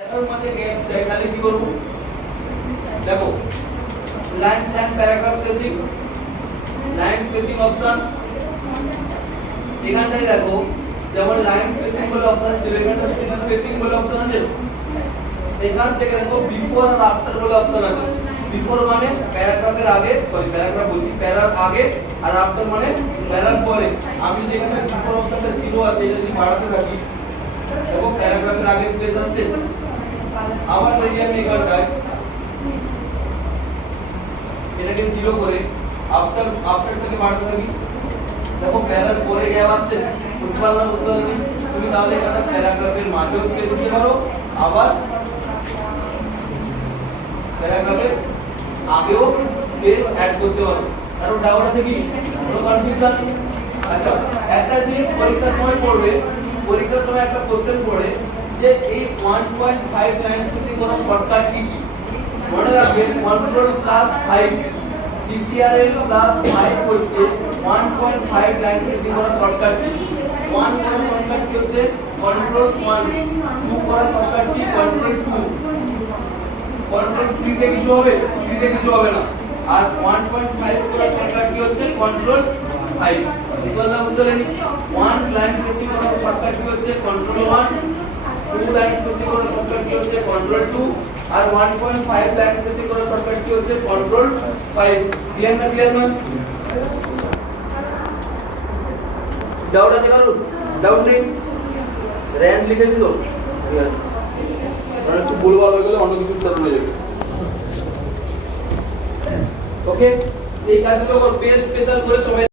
এর মধ্যে গেম চাই তাহলে কি করব দেখো line and paragraph spacing line spacing option এখানটাই দেখো যেমন লাইন স্পেসিং বলে অপশন ছিল এখানটা শুধু স্পেসিং বলে অপশন আছে এখান থেকে দেখো বিফোর আর আফটার বলে অপশন আছে বিফোর মানে প্যারাগ্রাফের আগে প্যারাগ্রাফ বলছি প্যারার আগে আর আফটার মানে প্যারার পরে আমি যেখানে বিফোর অপশনটা জিরো আছে এটা যদি বাড়াতে থাকি দেখো প্যারাগ্রাফের আগে স্পেস আছে আবার যদি আমি এখানটায় এটাকে জিরো করে আফটার থেকে বাড়াতে থাকি দেখো প্যারার পরে গ্যাপ আসছে বুঝতে পারলাম তুমি তাহলে এখানে প্যারাগ্রাফের মাঝেও স্পেস দিতে পারো আবার প্যারাগ্রাফের আগেও স্পেস অ্যাড করতে পারো কারণ ডাউট আছে কি কোনো কনফিউশন আচ্ছা একটা জিনিস পরীক্ষার সময় পড়বে পরীক্ষার সময় একটা কোশ্চেন পড়ে যে এই 1.5 লাইন স্পেসিং করার শর্টকাট কি কি মনে রাখবেন কন্ট্রোল প্লাস 5 CTRL প্লাস 5 হচ্ছে 1.5 লাইন স্পেসিং করার শর্টকাট কি 1 করার শর্টকাট কি হচ্ছে কন্ট্রোল 1 2 করার শর্টকাট কি কন্ট্রোল 2 কন্ট্রোল 3 তে কিছু হবে 3 তে কিছু হবে না আর 1.5 করার শর্টকাট কি হচ্ছে কন্ট্রোল 5 বুঝলাম বুঝলেন 1 লাইন স্পেসিং করার শর্টকাট কি হচ্ছে কন্ট্রোল 1 2 লাইন স্পেসিং করার শর্টকাট কি হচ্ছে কন্ট্রোল 2 আর 1.5 লাইন স্পেসিং করার শর্টকাট কি হচ্ছে কন্ট্রোল 5 ক্লিয়ার না ডাউট আছে কারো ডাউট নেই র‍্যান্ড লিখে দিল ঠিক আছে মানে একটু ভুলভাল হয়ে গেলে অন্য কিছু উত্তর হয়ে যাবে ওকে এই কাজগুলো স্পেশাল করে সবাই